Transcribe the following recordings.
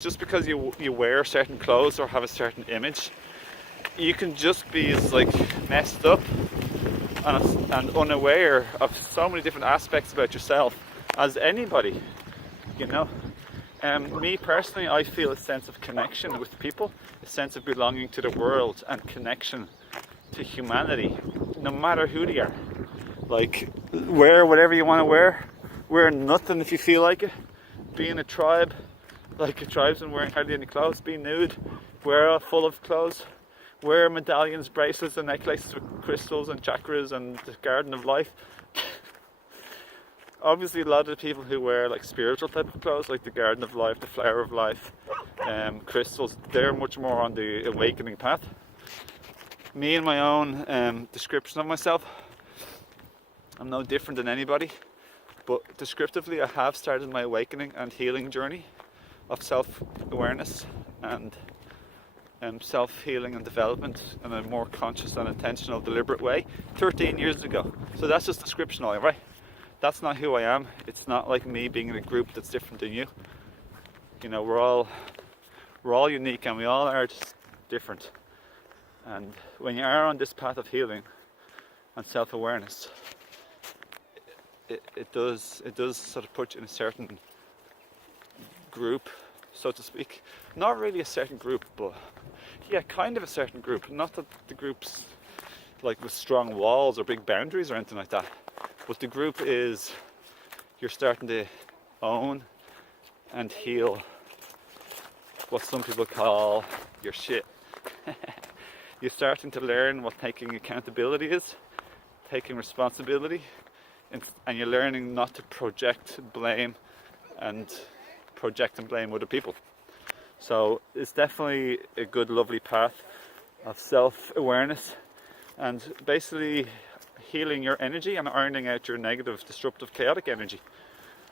Just because you wear certain clothes or have a certain image, you can just be as like messed up and unaware of so many different aspects about yourself as anybody, you know. Me personally, I feel a sense of connection with people, a sense of belonging to the world and connection to humanity, no matter who they are. Like, wear whatever you want to wear nothing if you feel like it, be in a tribe, like a tribesman wearing hardly any clothes, be nude, wear full of clothes, wear medallions, bracelets and necklaces with crystals and chakras and the garden of life. Obviously a lot of the people who wear like spiritual type of clothes, like the garden of life, the flower of life, crystals, they're much more on the awakening path. Me and my own description of myself, I'm no different than anybody, but descriptively I have started my awakening and healing journey of self-awareness and self-healing and development in a more conscious and intentional, deliberate way 13 years ago. So that's just descriptional, right? That's not who I am. It's not like me being in a group that's different than you. You know, we're all unique and we all are just different. And when you are on this path of healing and self-awareness, it does sort of put you in a certain group, so to speak. Not really a certain group, but yeah, kind of a certain group. Not that the group's like with strong walls or big boundaries or anything like that, but the group is, you're starting to own and heal what some people call your shit. You're starting to learn what taking accountability is, taking responsibility, and you're learning not to project blame and other people. So it's definitely a good, lovely path of self-awareness and basically healing your energy and ironing out your negative, destructive, chaotic energy.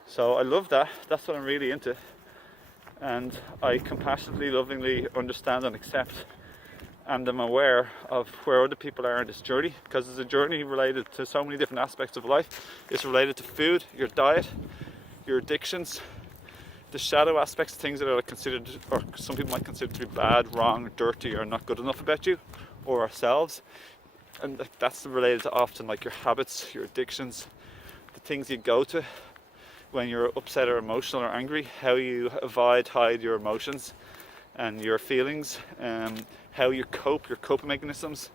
So I love that. That's what I'm really into. And I compassionately, lovingly understand and accept and I'm aware of where other people are in this journey, because it's a journey related to so many different aspects of life. It's related to food, your diet, your addictions, the shadow aspects, things that are considered, or some people might consider to be bad, wrong, dirty, or not good enough about you or ourselves. And that's related to often like your habits, your addictions, the things you go to when you're upset or emotional or angry, how you hide your emotions and your feelings, how you cope, your coping mechanisms,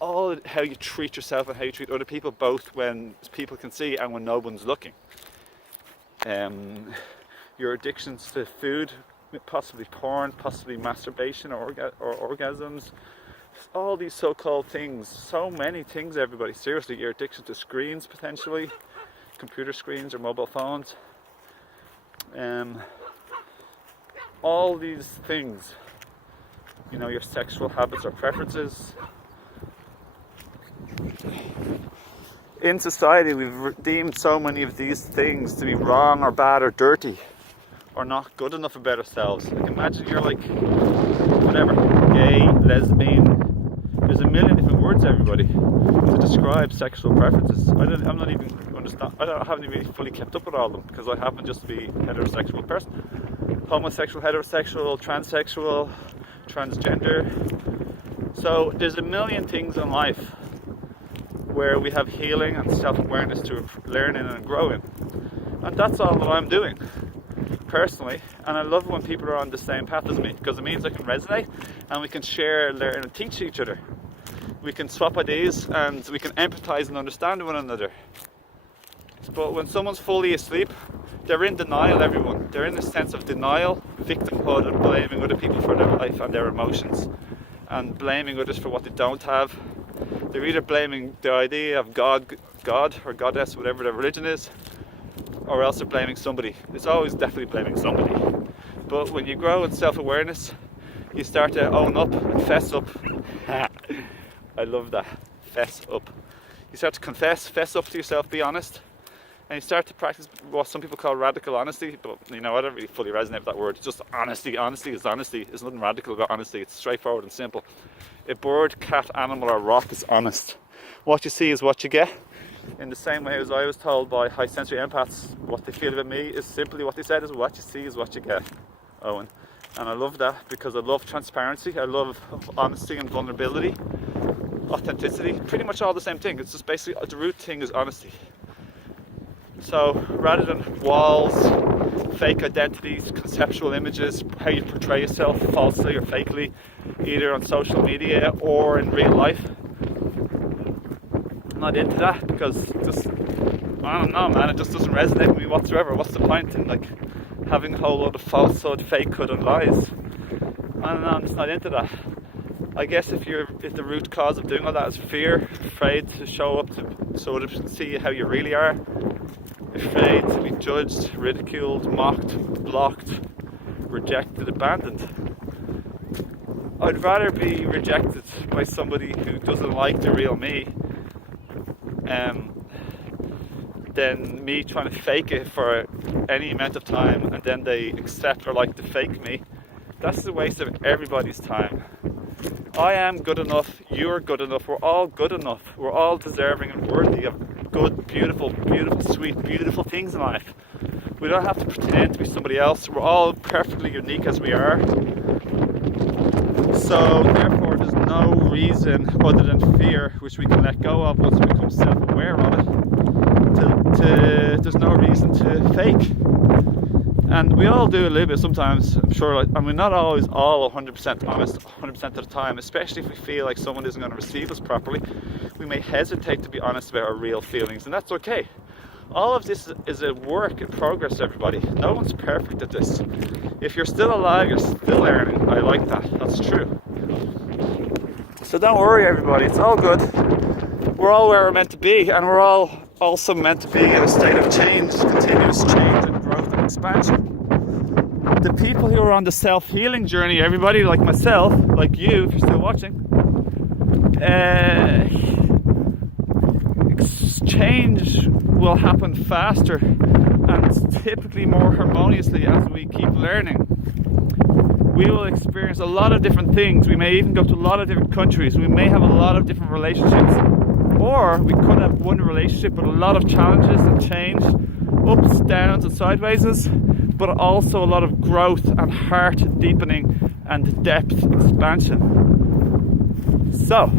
all how you treat yourself and how you treat other people, both when people can see and when no one's looking. Your addictions to food, possibly porn, possibly masturbation or orgasms, all these so-called things, so many things, everybody, seriously, your addiction to screens, potentially, computer screens or mobile phones, all these things, you know, your sexual habits or preferences. In society, we've deemed so many of these things to be wrong or bad or dirty or not good enough about ourselves. Like, imagine you're like, whatever, gay, lesbian. There's a million different words, everybody, to describe sexual preferences. I haven't really fully kept up with all of them because I happen just to be a heterosexual person. Homosexual, heterosexual, transsexual, transgender. So there's a million things in life where we have healing and self-awareness to learn in and grow in. And that's all that I'm doing, personally. And I love when people are on the same path as me, because it means I can resonate and we can share, learn and teach each other. We can swap ideas and we can empathize and understand one another. But when someone's fully asleep, they're in denial, everyone. They're in a sense of denial, victimhood, and blaming other people for their life and their emotions, and blaming others for what they don't have. They're either blaming the idea of God or goddess, whatever their religion is, or else they're blaming somebody. It's always definitely blaming somebody. But when you grow in self-awareness, you start to own up and fess up. I love that, fess up. You start to confess, fess up to yourself, be honest. And you start to practice what some people call radical honesty, but you know, I don't really fully resonate with that word. It's just honesty. Honesty is honesty. There's nothing radical about honesty. It's straightforward and simple. A bird, cat, animal or rock is honest. What you see is what you get. In the same way as I was told by high sensory empaths, what they feel about me is simply what they said is what you see is what you get. Owen. And I love that because I love transparency, I love honesty and vulnerability, authenticity, pretty much all the same thing. It's just basically, the root thing is honesty. So rather than walls, fake identities, conceptual images, how you portray yourself falsely or fakely, either on social media or in real life, I'm not into that because just, I don't know, man, it just doesn't resonate with me whatsoever. What's the point in like having a whole load of falsehood, fakehood and lies? I don't know, I'm just not into that. I guess if the root cause of doing all that is fear, afraid to show up so others can see how you really are, afraid to be judged, ridiculed, mocked, blocked, rejected, abandoned. I'd rather be rejected by somebody who doesn't like the real me than me trying to fake it for any amount of time and then they accept or like to fake me. That's a waste of everybody's time. I am good enough, you're good enough, we're all good enough, we're all deserving and worthy of good, beautiful, sweet, beautiful things in life. We don't have to pretend to be somebody else, we're all perfectly unique as we are. So therefore there's no reason other than fear, which we can let go of once we become self-aware of it, there's no reason to fake. And we all do a little bit sometimes, I'm sure, and we're not always all 100% honest 100% of the time, especially if we feel like someone isn't going to receive us properly. We may hesitate to be honest about our real feelings, and that's okay. All of this is a work in progress, everybody. No one's perfect at this. If you're still alive, you're still learning. I like that, that's true. So don't worry, everybody, it's all good. We're all where we're meant to be, and we're all also meant to be in a state of change, continuous change and growth and expansion. The people who are on the self-healing journey, everybody, like myself, like you, if you're still watching, change will happen faster and typically more harmoniously as we keep learning. We will experience a lot of different things. We may even go to a lot of different countries. We may have a lot of different relationships. Or we could have one relationship with a lot of challenges and change, ups, downs and sidewayses, but also a lot of growth and heart deepening and depth expansion. So,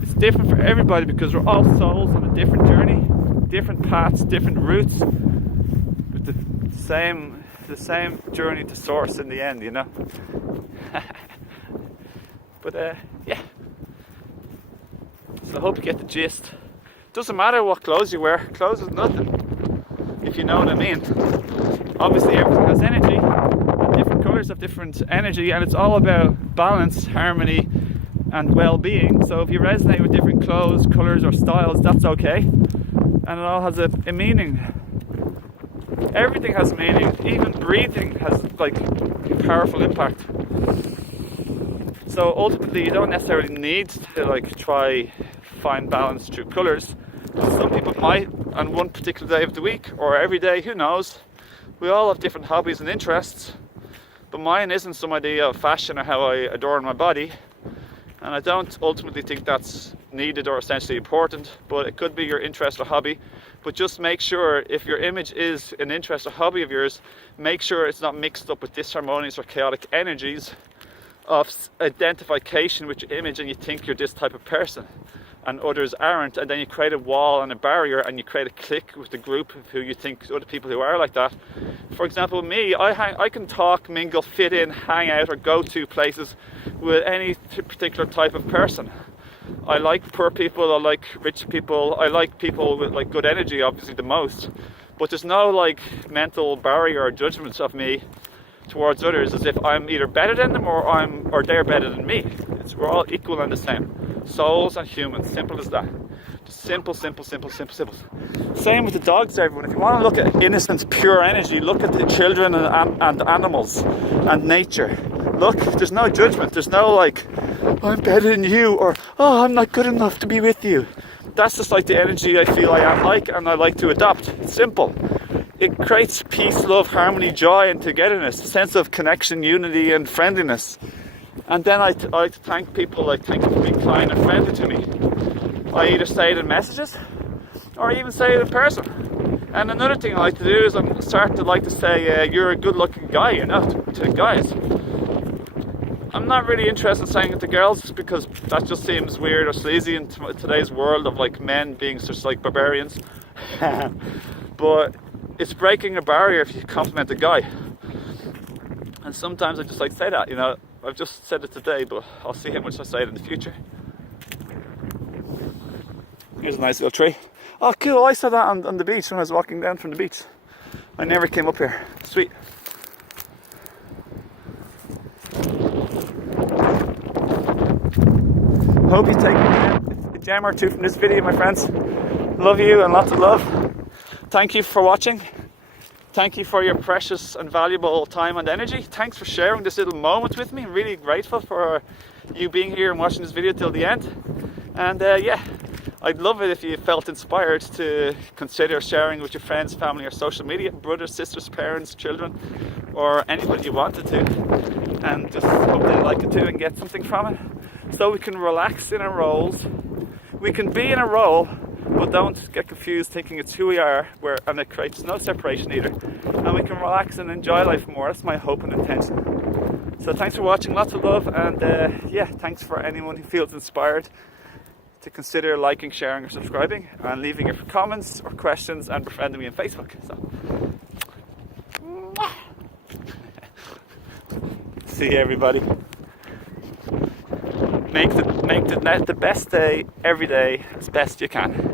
it's different for everybody because we're all souls on a different journey, different paths, different routes, with the same journey to source in the end, you know. But yeah. So I hope you get the gist. Doesn't matter what clothes you wear, clothes is nothing, if you know what I mean. Obviously everything has energy, and different colours have different energy, and it's all about balance, harmony and well-being. So if you resonate with different clothes, colours or styles, that's okay. And it all has a meaning. Everything has meaning, even breathing has like a powerful impact. So ultimately you don't necessarily need to like try find balance through colours. Some people might on one particular day of the week or every day, who knows. We all have different hobbies and interests, but mine isn't some idea of fashion or how I adorn my body, and I don't ultimately think that's needed or essentially important, but it could be your interest or hobby. But just make sure if your image is an interest or hobby of yours, make sure it's not mixed up with disharmonious or chaotic energies of identification with your image and you think you're this type of person and others aren't, and then you create a wall and a barrier and you create a clique with the group of who you think other people who are like that. For example, me, I can talk, mingle, fit in, hang out or go to places with any particular type of person. I like poor people, I like rich people, I like people with like good energy obviously the most, but there's no like mental barrier or judgments of me towards others as if I'm either better than them or they're better than me. We're all equal and the same. Souls and humans, simple as that. Just simple. Same with the dogs, everyone. If you want to look at innocent, pure energy, look at the children and animals and nature. Look, there's no judgment. There's no like, I'm better than you, or oh, I'm not good enough to be with you. That's just like the energy I feel I am like and I like to adopt. It's simple. It creates peace, love, harmony, joy and togetherness, a sense of connection, unity and friendliness. And then I like to thank people, like thank you for being kind and friendly to me. I either say it in messages or I even say it in person. And another thing I like to do is I'm starting to like to say, you're a good looking guy, you know, to guys. I'm not really interested in saying it to girls because that just seems weird or sleazy in today's world of like men being such like barbarians. But it's breaking a barrier if you compliment a guy. And sometimes I just like to say that, you know. I've just said it today, but I'll see how much I say it in the future. Here's a nice little tree. Oh cool, I saw that on the beach when I was walking down from the beach. I never came up here. Sweet. Hope you take a gem or two from this video, my friends. Love you and lots of love. Thank you for watching. Thank you for your precious and valuable time and energy. Thanks for sharing this little moment with me. I'm really grateful for you being here and watching this video till the end. And yeah, I'd love it if you felt inspired to consider sharing with your friends, family or social media, brothers, sisters, parents, children, or anybody you wanted to. And just hope they like it too and get something from it. So we can relax in our roles. We can be in a role, but don't get confused thinking it's who we are, and it creates no separation either. And we can relax and enjoy life more. That's my hope and intention. So thanks for watching, lots of love, and yeah, thanks for anyone who feels inspired to consider liking, sharing or subscribing, and leaving your comments or questions and befriending me on Facebook. So, see you everybody. Make the best day every day as best you can.